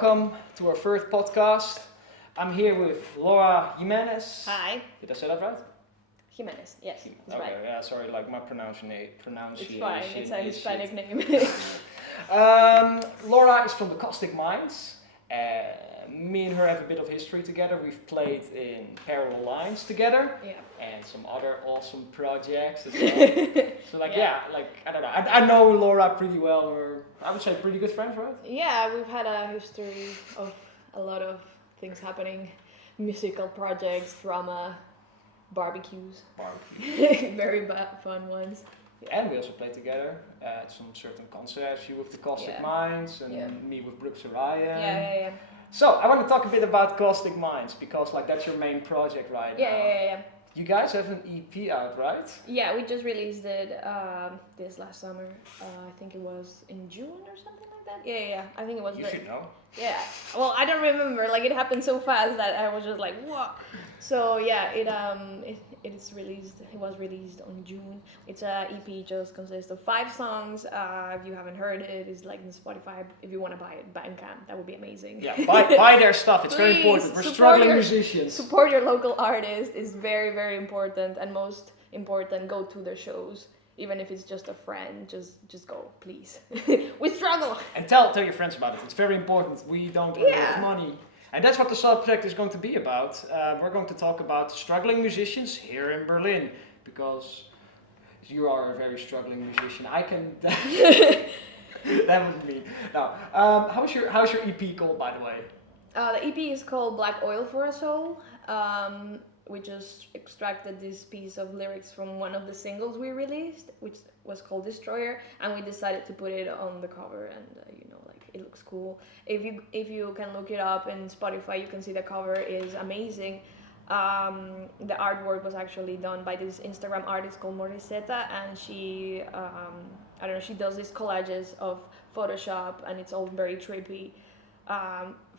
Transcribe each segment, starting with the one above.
welcome to our first podcast. I'm here with Laura Jiménez. Hi. Did I say that right? Jiménez, yes, that's Okay, right. yeah, sorry, like my pronunciation. It's fine, it's a is Hispanic shit. name. Laura is from the Caustic Minds. Me and her have a bit of history together. We've played in Parallel Lines together. Yeah. And some other awesome projects as well. So I don't know. I know Laura pretty well. Or I would say pretty good friends, right? Yeah, we've had a history of a lot of things happening. Musical projects, drama, barbecues. Very fun ones. Yeah. And we also played together at some certain concerts. You with the Caustic Yeah. Minds and me with Brooks Orion. Yeah. So I want to talk a bit about Caustic Minds because that's your main project right now. Yeah. You guys have an EP out, right? Yeah, we just released it this last summer. I think it was in June or something like that. Yeah. I think it was. You should know. Yeah. Well, I don't remember. Like it happened so fast that I was just like, what? So yeah, it's released. It was released on June. It's a EP. Just consists of 5 songs. If you haven't heard it, it's like in Spotify. If you want to buy it, Bandcamp, that would be amazing. Yeah, buy their stuff. It's very important. We're struggling musicians. Support your local artist is very, very important, and most important, go to their shows. Even if it's just a friend, just go, please. We struggle. And tell your friends about it. It's very important. We don't earn enough money. And that's what the subject is going to be about. We're going to talk about struggling musicians here in Berlin. Because you are a very struggling musician. I can... that would be... Now, how's your EP called, by the way? The EP is called Black Oil for a Soul. We just extracted this piece of lyrics from one of the singles we released, which was called Destroyer, and we decided to put it on the cover, and it looks cool. If you can look it up in Spotify, you can see the cover is amazing. The artwork was actually done by this Instagram artist called Moriseta, and she she does these collages of Photoshop, and it's all very trippy.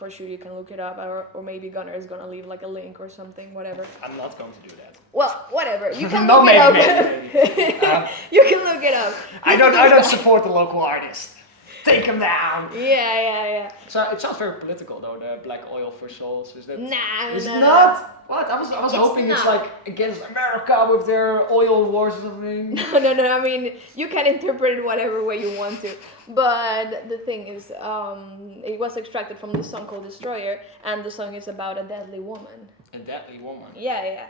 For sure, you can look it up, or maybe Gunnar is gonna leave like a link or something, whatever. I'm not going to do that. Well, whatever. You can look it up. Maybe. You can look it up. I don't support the local artists. Take them down. Yeah. So it sounds very political though. The Black Oil for Souls. Is that? Nah. Is it not? What? I was hoping it's like against America with their oil wars or something. No. I mean, you can interpret it whatever way you want to. But the thing is, it was extracted from this song called Destroyer, and the song is about a deadly woman. A deadly woman. Yeah.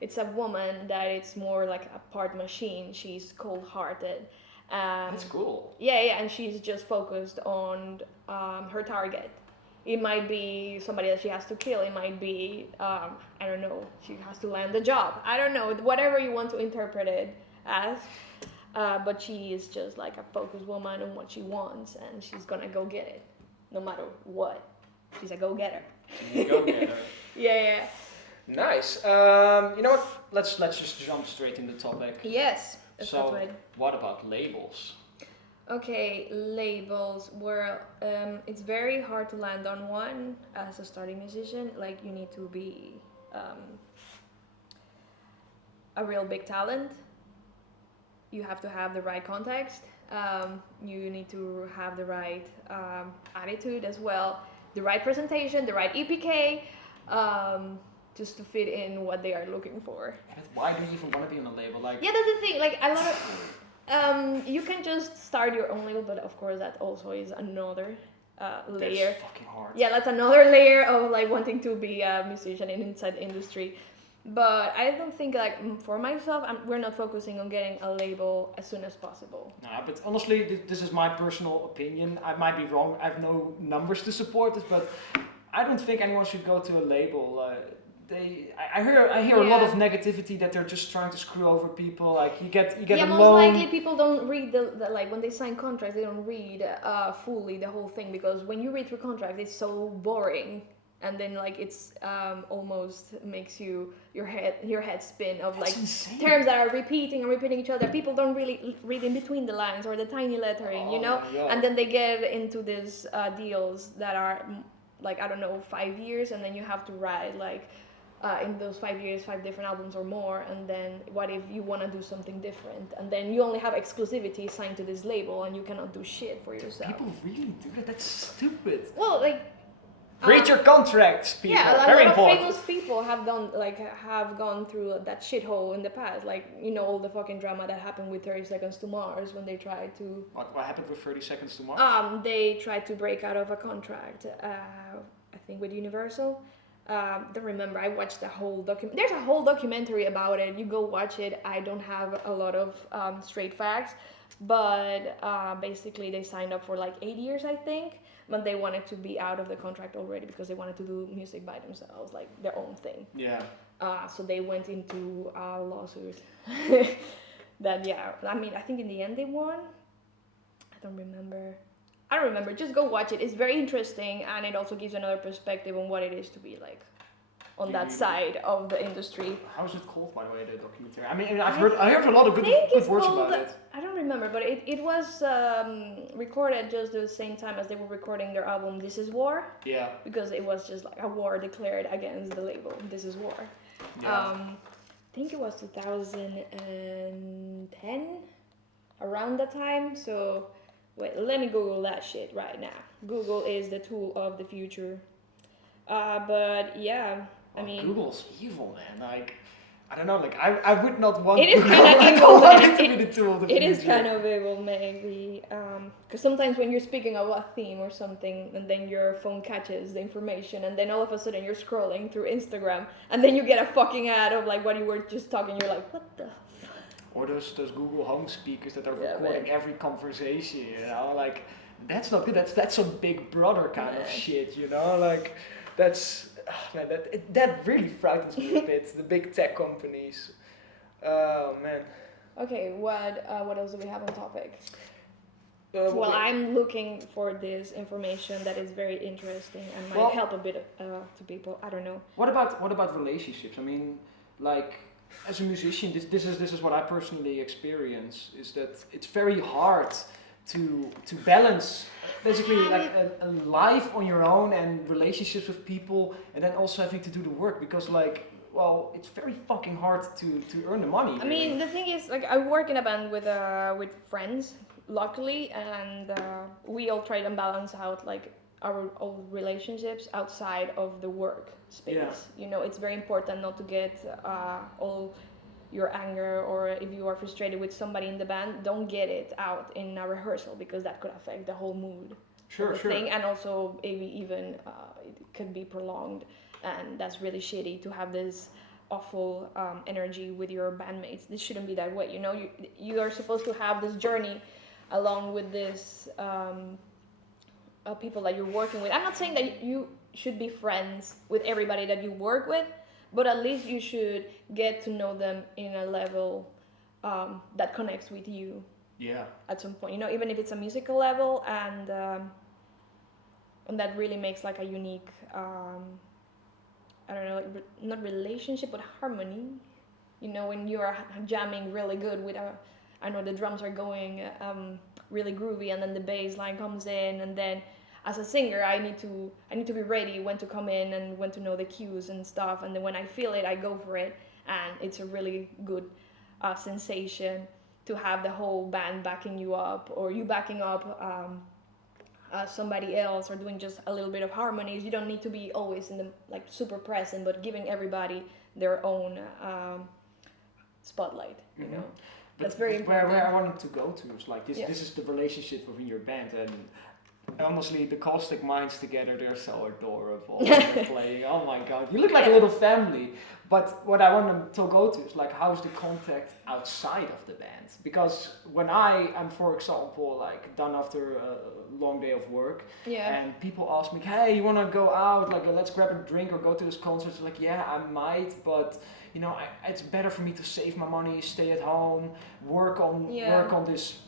It's a woman that it's more like a part machine. She's cold-hearted. That's cool. Yeah, and she's just focused on her target. It might be somebody that she has to kill. It might be, I don't know, she has to land the job. I don't know, whatever you want to interpret it as. But she is just like a focused woman on what she wants, and she's gonna go get it, no matter what. She's a go-getter. She's a go-getter. Yeah. Nice. You know what? Let's just jump straight into the topic. Yes. So, what about labels? Okay, labels. Well, it's very hard to land on one as a starting musician. Like, you need to be a real big talent. You have to have the right context. You need to have the right attitude as well. The right presentation, the right EPK. Just to fit in what they are looking for. Yeah, but why do you even want to be on a label? That's the thing. Like a lot of, you can just start your own label, but of course that also is another layer. That's fucking hard. Yeah, that's another layer of like wanting to be a musician inside the industry. But I don't think for myself, we're not focusing on getting a label as soon as possible. No, but honestly, this is my personal opinion. I might be wrong. I have no numbers to support this, but I don't think anyone should go to a label. I hear a lot of negativity that they're just trying to screw over people. Like you get a most loan. likely people don't read the like when they sign contracts, they don't read fully the whole thing, because when you read through contracts, it's so boring, and then like it's almost makes your head spin of like terms that are repeating each other. People don't really read in between the lines or the tiny lettering, and then they get into these deals that are like, I don't know, 5 years, and then you have to write like in those 5 years 5 different albums or more, and then what if you want to do something different, and then you only have exclusivity signed to this label and you cannot do shit for yourself. People really do that? That's stupid. Well, like Read your contracts, people. Yeah, Very a lot important. of famous people have gone through that shithole in the past. Like, all the fucking drama that happened with 30 Seconds to Mars when they tried to. What happened with 30 Seconds to Mars? They tried to break out of a contract. I think with Universal. Don't remember. I watched the whole document. There's a whole documentary about it. You go watch it. I don't have a lot of straight facts, but basically they signed up for like 8 years, I think. But they wanted to be out of the contract already because they wanted to do music by themselves, like their own thing. Yeah. So they went into a lawsuit. That I think in the end they won. I don't remember. Just go watch it. It's very interesting, and it also gives another perspective on what it is to be like on that side of the industry. How is it called, by the way, the documentary? I mean, I heard a lot of good words about it. I don't remember, but it was recorded just the same time as they were recording their album This Is War. Yeah. Because it was just like a war declared against the label This Is War. Yeah. I think it was 2010, around that time. So wait, let me Google that shit right now. Google is the tool of the future. But yeah, I mean, Google's evil, man. Like, I don't know. Like, I would not want. It is Google. kind of I evil. don't want it to be the tool of the It future. is kind of evil, maybe. Because sometimes when you're speaking of a theme or something, and then your phone catches the information, and then all of a sudden you're scrolling through Instagram, and then you get a fucking ad of like what you were just talking. You're like, what the. Or those Google Home speakers that are Yeah, recording man. every conversation. You know, like that's not good. That's some Big Brother kind of shit. You know, like that's. Man, that really frightens me a bit. The big tech companies. Oh man. Okay, what else do we have on topic? Well, I'm looking for this information that is very interesting and might help a bit to people. I don't know. What about relationships? I mean, like as a musician, this is what I personally experience. Is that it's very hard to balance basically like a life on your own and relationships with people, and then also having to do the work because like. Well, it's very fucking hard to earn the money. I mean, the thing is, like, I work in a band with friends, luckily, and we all try to balance out like our old relationships outside of the work space. Yeah. You know, it's very important not to get all your anger, or if you are frustrated with somebody in the band, don't get it out in a rehearsal because that could affect the whole mood. Sure. Thing, and also maybe even it could be prolonged. And that's really shitty to have this awful energy with your bandmates. This shouldn't be that way, you know. You are supposed to have this journey along with this people that you're working with. I'm not saying that you should be friends with everybody that you work with, but at least you should get to know them in a level that connects with you. Yeah. At some point, you know, even if it's a musical level, and that really makes like a unique. I don't know, like not relationship, but harmony. You know, when you are jamming really good with I know the drums are going really groovy, and then the bass line comes in, and then as a singer, I need to be ready when to come in and when to know the cues and stuff. And then when I feel it, I go for it, and it's a really good sensation to have the whole band backing you up, or you backing up. Somebody else, or doing just a little bit of harmonies. You don't need to be always in the like super present, but giving everybody their own spotlight. You know, that's very important. Where I wanted to go to is like this. This is the relationship within your band, and honestly, the Caustic Minds together, they're so adorable. They're playing. Oh my god, you look like a little family. But what I want to go to is like, how's the contact outside of the band? Because when I am, for example, like done after a long day of work, and people ask me, hey, you want to go out? Like, let's grab a drink or go to this concert. It's like, yeah, I might, but you know, it's better for me to save my money, stay at home, work on this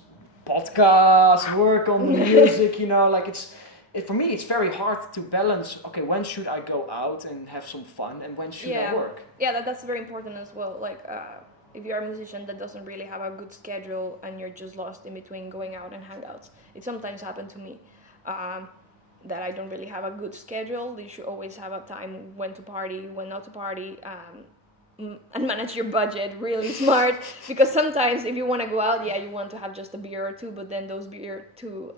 podcast, work on the music. You know, like for me, it's very hard to balance. Okay, when should I go out and have some fun, and when should I work? Yeah, that's very important as well. Like, if you're a musician that doesn't really have a good schedule and you're just lost in between going out and hangouts, it sometimes happens to me that I don't really have a good schedule. You should always have a time when to party, when not to party, and manage your budget really smart. Because sometimes if you want to go out, you want to have just a beer or two, but then those beer two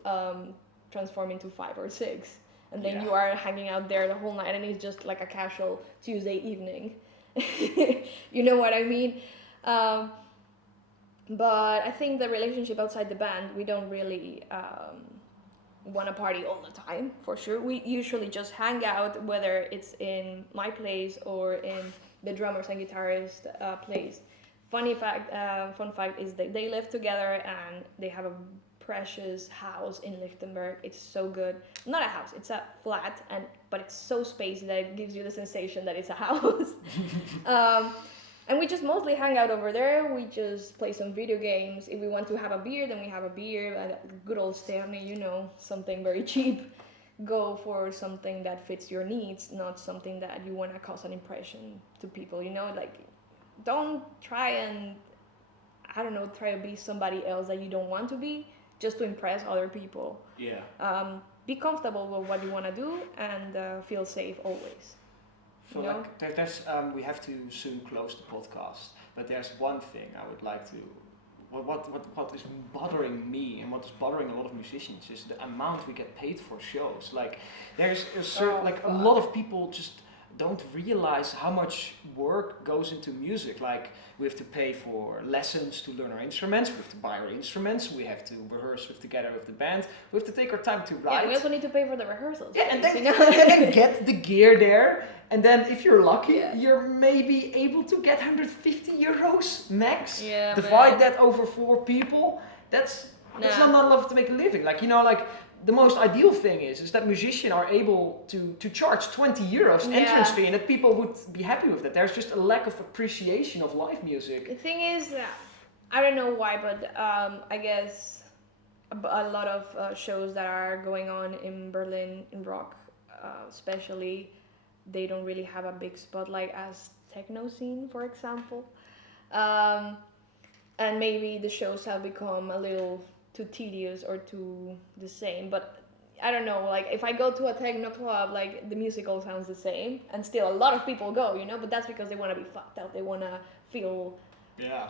transform into 5 or 6, and then you are hanging out there the whole night, and it's just like a casual Tuesday evening. You know what I mean? But I think the relationship outside the band, we don't really want to party all the time, for sure. We usually just hang out, whether it's in my place or in the drummers and guitarist place. Fun fact is that they live together and they have a precious house in Lichtenberg. It's so good. Not a house, it's a flat, but it's so spacey that it gives you the sensation that it's a house. And we just mostly hang out over there. We just play some video games. If we want to have a beer, then we have a beer. A good old Stanley, something very cheap. Go for something that fits your needs, not something that you want to cause an impression to people. Don't try and, try to be somebody else that you don't want to be just to impress other people. Yeah. Be comfortable with what you want to do and feel safe always. So there's we have to soon close the podcast, but there's one thing I would like to. What is bothering me and what is bothering a lot of musicians is the amount we get paid for shows. Like there's a certain a lot of people just don't realize how much work goes into music. Like we have to pay for lessons to learn our instruments, we have to buy our instruments, we have to rehearse together with the band, we have to take our time to write. Yeah, we also need to pay for the rehearsals. Yeah, and then get the gear there, and then if you're lucky, you're maybe able to get 150 euros max. Yeah, divide that over 4 people. That's not enough to make a living. The most ideal thing is that musicians are able to charge 20 euros entrance fee, and that people would be happy with that. There's just a lack of appreciation of live music. The thing is, I don't know why, but I guess a lot of shows that are going on in Berlin, in rock especially, they don't really have a big spotlight as techno scene, for example. And maybe the shows have become a little too tedious or too the same, but I don't know, if I go to a techno club, the music all sounds the same, and still a lot of people go, but that's because they want to be fucked up, they want to feel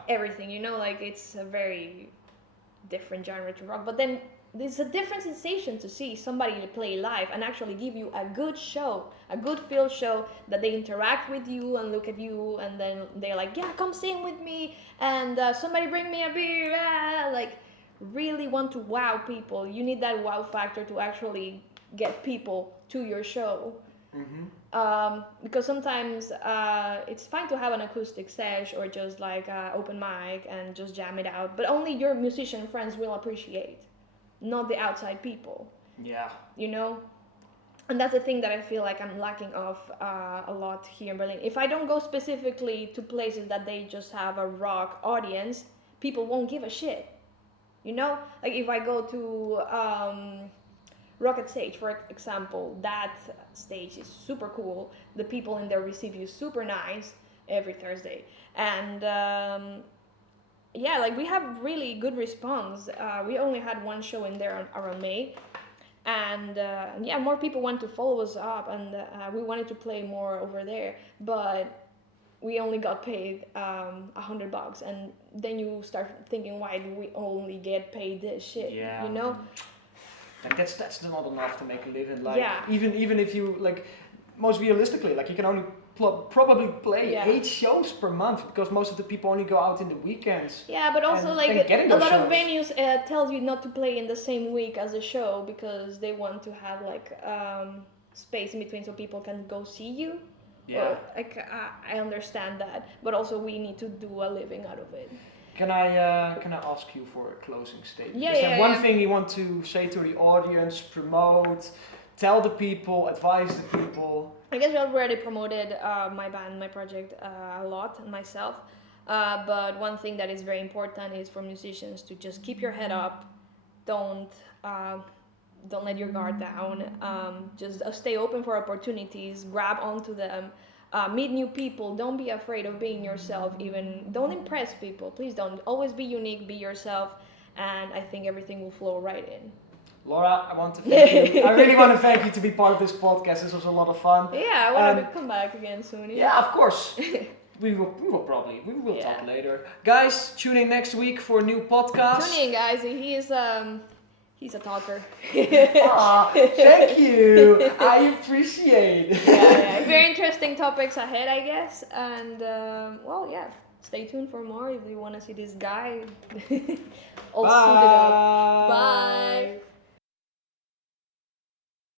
everything, it's a very different genre to rock. But then there's a different sensation to see somebody play live and actually give you a good show, a good feel show, that they interact with you and look at you, and then they're like, yeah, come sing with me, and somebody bring me a beer, really want to wow people. You need that wow factor to actually get people to your show. Mm-hmm. Because sometimes it's fine to have an acoustic sesh or just open mic and just jam it out, but only your musician friends will appreciate, not the outside people. Yeah. And that's the thing that I feel like I'm lacking of a lot here in Berlin. If I don't go specifically to places that they just have a rock audience, people won't give a shit. If I go to Rocket Stage, for example, that stage is super cool. The people in there receive you super nice every Thursday. And we have really good response. We only had one show in there around May. And more people want to follow us up, and we wanted to play more over there. But we only got paid $100, and then you start thinking, why do we only get paid this shit? That's not enough to make a living. Even if you most realistically, you can only probably play 8 shows per month, because most of the people only go out in the weekends. Yeah, but also a lot of venues tells you not to play in the same week as a show, because they want to have space in between so people can go see you. Yeah, I understand that, but also we need to do a living out of it. Can I ask you for a closing statement? Is there one thing you want to say to the audience, promote, tell the people, advise the people? I guess we already promoted my band, my project a lot, and myself. But one thing that is very important is for musicians to just keep your head up. Don't let your guard down. Just stay open for opportunities. Grab onto them. Meet new people. Don't be afraid of being yourself. Even don't impress people. Please don't. Always be unique. Be yourself, and I think everything will flow right in. Laura, I want to thank you. I really want to thank you to be part of this podcast. This was a lot of fun. Yeah, I want to come back again soon. Yeah, of course. We will talk later. Guys, tune in next week for a new podcast. Tune in, guys. He's a talker. Aw, thank you. I appreciate. Yeah, very interesting topics ahead, I guess. And well, yeah, stay tuned for more if you want to see this guy all suited up. Bye.